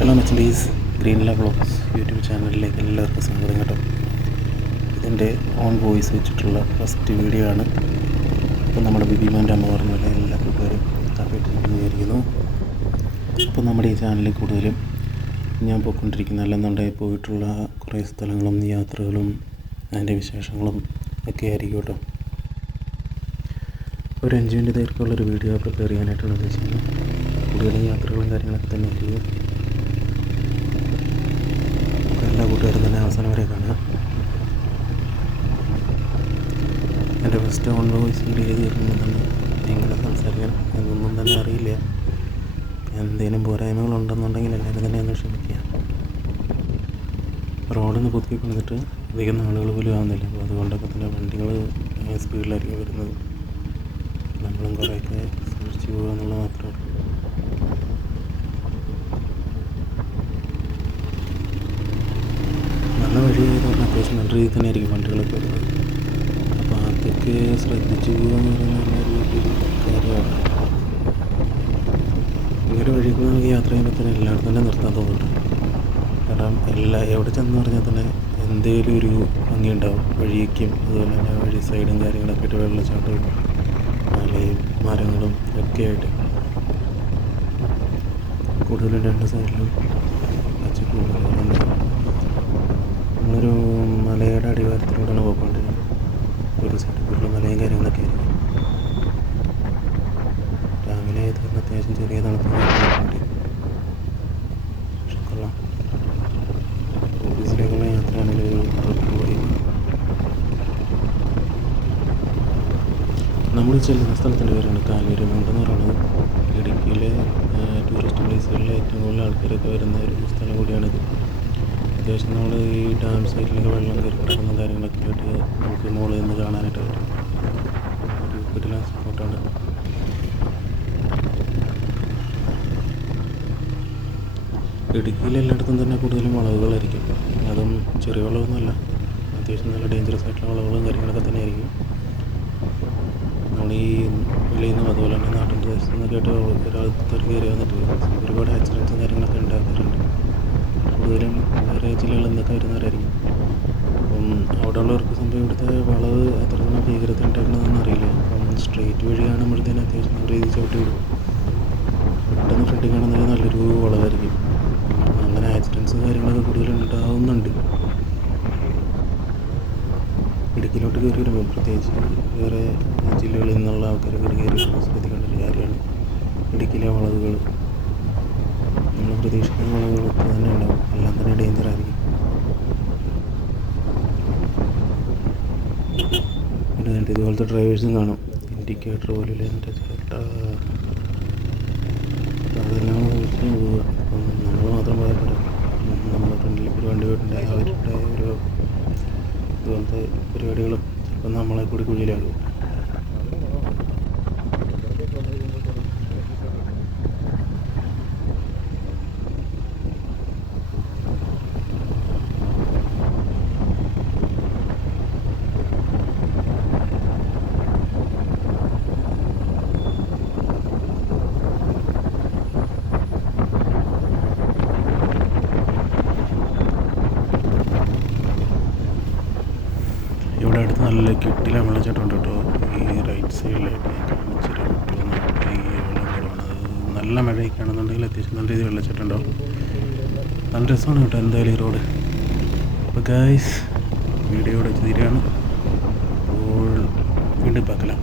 Hello മച്ചമ്പീസ്, ഗ്രീൻല vlogs YouTube ചാനലിലേക്ക് എല്ലാവർക്കും സ്വാഗതം കേട്ടോ. ഇതിൻ്റെ ഓൺ വോയിസ് വെച്ചിട്ടുള്ള ഫസ്റ്റ് വീഡിയോ ആണ്. അപ്പോൾ നമ്മുടെ ബിബിമാൻ്റെ അമ്മ പറഞ്ഞ പോലെ എല്ലാ കൂട്ടുകാരും കാപ്പിയിട്ടിരിക്കുന്നു വിചാരിക്കുന്നു. അപ്പോൾ നമ്മുടെ ഈ ചാനലിൽ കൂടുതലും ഞാൻ പോയിക്കൊണ്ടിരിക്കുന്ന അല്ലെന്നുണ്ടെങ്കിൽ പോയിട്ടുള്ള കുറേ സ്ഥലങ്ങളും യാത്രകളും അതിൻ്റെ വിശേഷങ്ങളും ഒക്കെ ആയിരിക്കും കേട്ടോ. ഒരു 5 മിനിറ്റ് ദൈർഘ്യമുള്ളൊരു വീഡിയോ പ്രിപ്പയർ ചെയ്യാനായിട്ടാണ് ഉദ്ദേശിക്കുന്നത്. കൂടുതലും യാത്രകളും കാര്യങ്ങളൊക്കെ തന്നെ ആയിരിക്കും. എല്ലാ കൂട്ടുകാരും തന്നെ അവസാനം വരെ കാണുക. എൻ്റെ ഫസ്റ്റ് ഓൺ വോയിസ് വീഡിയോ ചെയ്ത് തരുമ്പോൾ തന്നെ എങ്ങനെ സംസാരിക്കണം എന്നൊന്നും തന്നെ അറിയില്ല. എന്തെങ്കിലും പോരായ്മകളുണ്ടെന്നുണ്ടെങ്കിൽ എല്ലാവരും തന്നെ ഒന്ന് ക്ഷമിക്കുക. റോഡൊന്ന് പുതുക്കി കൊണ്ടിട്ട് അധികം നാളുകൾ പോലും ആവുന്നില്ല. അപ്പോൾ അതുകൊണ്ടൊക്കെ തന്നെ വണ്ടികൾ സ്പീഡിലായിരിക്കും വരുന്നത്. നമ്മളും കുറേയൊക്കെ സൂക്ഷിച്ച് പോകുക എന്നുള്ളത് മാത്രമേ ഉള്ളൂ. നല്ല വഴിയായത് പറഞ്ഞാൽ അത്യാവശ്യം നല്ല രീതിയിൽ തന്നെ ആയിരിക്കും വണ്ടികളൊക്കെ വരുന്നത്. അപ്പോൾ അതൊക്കെ ശ്രദ്ധിച്ചു പോകുക എന്ന് പറയുന്നത് ഒരു വലിയൊരു കാര്യമാണ്. ഇങ്ങനെ വഴികൾ യാത്ര ചെയ്യുമ്പോൾ തന്നെ എല്ലായിടത്തും തന്നെ നിർത്താൻ തോന്നുന്നുണ്ട്. കാരണം എവിടെ ചെന്ന് പറഞ്ഞാൽ തന്നെ എന്തെങ്കിലും ഒരു ഭംഗി ഉണ്ടാവും വഴിക്കും. അതുപോലെ തന്നെ വഴി സൈഡും കാര്യങ്ങളൊക്കെ ആയിട്ട് വെള്ളച്ചാട്ടവും മലയും മരങ്ങളും ഒക്കെ ആയിട്ട് കൂടുതലും 2 സൈഡിലും പച്ചപ്പും. അതുപോലെ നമ്മളൊരു മലയുടെ അടിവാരത്തിലൂടെയാണ് പോയിക്കൊണ്ടിരുന്നത്. ഒരു സൈഡ് കൂടുതലും മലയും കാര്യങ്ങളൊക്കെ ആയിരിക്കും. രാവിലെ ആയത് കാരണം അത്യാവശ്യം ചെറിയ തണുപ്പ് കാര്യങ്ങളൊക്കെ. പക്ഷെ കൊള്ളാം. ഓഫീസിലേക്കുള്ള യാത്രയാണെങ്കിൽ ഒരു ട്രിപ്പ് പോയി. നമ്മൾ ചെല്ലുന്ന സ്ഥലത്തിൻ്റെ പേരാണ് കാൽവരിമൗണ്ട് എന്ന് പറയുന്നത്. ഇടുക്കിയിലെ ടൂറിസ്റ്റ് പ്ലേസുകളിൽ ഏറ്റവും കൂടുതൽ ആൾക്കാരൊക്കെ വരുന്ന ഒരു സ്ഥലം കൂടിയാണിത്. അത്യാവശ്യം നമ്മൾ ഈ ഡാം സൈഡിലൊക്കെ വെള്ളം കയറി കിടക്കുന്ന കാര്യങ്ങളൊക്കെ ആയിട്ട് നമുക്ക് മുകളിൽ നിന്ന് കാണാനായിട്ട് പറ്റും. ഒരു കിടിലൻ സ്പോട്ടാണ്. ഇടുക്കിയിൽ എല്ലായിടത്തും തന്നെ കൂടുതലും വളവുകളായിരിക്കും. അതും ചെറിയ വളവൊന്നുമല്ല, അത്യാവശ്യം നല്ല ഡേഞ്ചറസ് ആയിട്ടുള്ള വളവുകളും കാര്യങ്ങളൊക്കെ തന്നെ ആയിരിക്കും. നമ്മൾ ഈ വെളിയിൽ നിന്നും അതുപോലെ തന്നെ നാട്ടിൻ പ്രദേശത്തു നിന്നൊക്കെ ആയിട്ട് ഒരാൾക്കാർ കയറി വന്നിട്ട് ഒരുപാട് ആക്സിഡൻസും കാര്യങ്ങളൊക്കെ ഉണ്ടാക്കാറുണ്ട്. കൂടുതലും വേറെ ജില്ലകളിൽ നിന്നൊക്കെ വരുന്നവരായിരിക്കും. അപ്പം അവിടെയുള്ളവർക്ക് സംഭവം ഇവിടുത്തെ വളവ് എത്രത്തോളം ഭീകരത ഉണ്ടാക്കണമെന്ന് അറിയില്ല. അപ്പം സ്ട്രെയിറ്റ് വഴി കാണുമ്പോഴത്തേനും അത്യാവശ്യം നല്ല രീതിയിൽ ചവിട്ടി വിടും. പെട്ടെന്ന് ഫ്രണ്ടിൽ കാണുന്നത് നല്ലൊരു വളവായിരിക്കും. അങ്ങനെ ആക്സിഡൻസും കാര്യങ്ങളൊക്കെ കൂടുതലുണ്ടാവുന്നുണ്ട്. ഇടുക്കിയിലോട്ട് കയറി വരുമ്പോൾ പ്രത്യേകിച്ച് വേറെ ജില്ലകളിൽ നിന്നുള്ള ആൾക്കാർ കയറി ശ്രദ്ധിക്കേണ്ട ഒരു കാര്യമാണ് ഇടുക്കിയിലെ വളവുകൾ. നമ്മൾ പ്രതീക്ഷിക്കുന്ന വളവുകളൊക്കെ തന്നെ ഉണ്ടാവും. എല്ലാം തന്നെ ഡേഞ്ചറായിരിക്കും. പിന്നെ ഇതുപോലത്തെ ഡ്രൈവേഴ്സും കാണും. ഇൻഡിക്കേറ്റർ പോലും എൻ്റെ ചേട്ടാ അതെല്ലാം വെച്ച് പോവുക. അപ്പം നമ്മൾ മാത്രം പോയാൽ പോരാ. നമ്മുടെ ഫ്രണ്ടിലേക്ക് ഒരു വണ്ടി പോയിട്ടുണ്ടെങ്കിൽ അവരുടെ ഒരു ഇതുപോലത്തെ പരിപാടികളും ചിലപ്പോൾ നമ്മളെ കൂടി കുഴിയിലാകും. ഇവിടെ അടുത്ത് നല്ല കിട്ടില വെള്ളച്ചാട്ടം ഉണ്ട് കേട്ടോ. ഈ റൈറ്റ് സൈഡിലായിട്ട് ഞാൻ കാണിച്ചൊരു ഈ വെള്ളം കുറവാണ്. നല്ല മഴയൊക്കെ ആണെന്നുണ്ടെങ്കിൽ അത്യാവശ്യം നല്ല രീതിയിൽ വെള്ളച്ചാട്ടം ഉണ്ടാവും. നല്ല രസമാണ് കേട്ടോ എന്തായാലും ഈ റോഡ്. അപ്പോൾ ഗൈസ്, വീഡിയോ ഇവിടെ തീരെയാണ്. അപ്പോൾ വീണ്ടും பார்க்கலாம்.